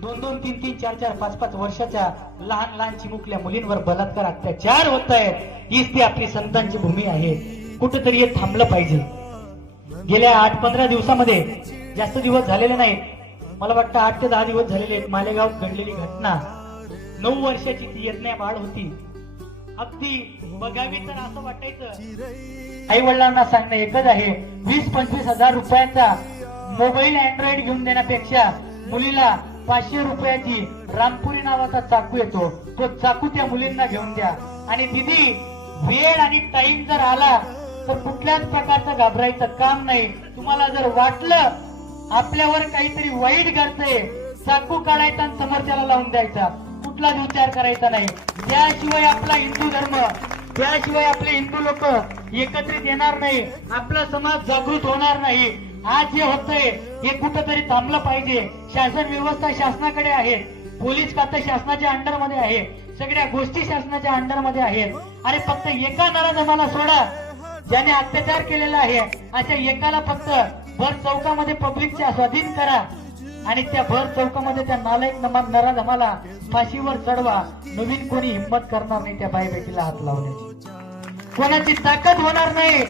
दोन दोन तीन तीन चार चार पाच पाच वर्षाच्या लहान लहान चिमुकल्या मुलींवर बलात्कार अत्याचार होत आहेत. हीच ती आपली संतांची भूमी आहे. कुठेतरी हे थांबलं पाहिजे. गेल्या 8-15 दिवसामध्ये, जास्त दिवस झालेले नाहीत, मला वाटतं 8 ते 10 दिवस झालेले आहेत, मालेगावात घडलेली घटना. 9 वर्षाची ती यज्ञा बाळ होती. अगदी बघावी तर असं वाटायचं. आई वडिलांना सांगणं एकच आहे, 20-25 हजार रुपयांचा मोबाईल अँड्रॉइड घेऊन देण्यापेक्षा मुलीला 500 रुपयाची रामपुरी नावाचा चाकू येतो, तो चाकू त्या मुलींना घेऊन द्या. आणि दिदी, वेळ आणि टाइम जर आला तर कुठल्याच प्रकारचं घाबरायचं काम नाही. तुम्हाला जर वाटलं आपल्यावर काहीतरी वाईट घडतंय, चाकू काढायचा आणि समोरच्याला लावून द्यायचा, कुठलाच विचार करायचा नाही. त्याशिवाय आपला हिंदू धर्म, त्याशिवाय आपले हिंदू लोक एकत्रित येणार नाही, आपला समाज जागृत होणार नाही. आज जे होतंय हे कुठंतरी थांबलं पाहिजे. शासन व्यवस्था शासनाकडे आहे, पोलीस खातं शासनाच्या अंडर मध्ये आहे, सगळ्या गोष्टी शासनाच्या अंडर मध्ये आहेत. आणि फक्त एका नराधमाला सोडा, ज्याने अत्याचार केलेला आहे, अशा एकाला फक्त भर चौकामध्ये पब्लिकच्या स्वाधीन करा आणि त्या भर चौकामध्ये त्या नालायक नराधमाला फाशीवर चढवा. नवीन कोणी हिंमत करणार नाही त्या बाई बेटीला हात लावण्याची, कोणाची ताकद होणार नाही.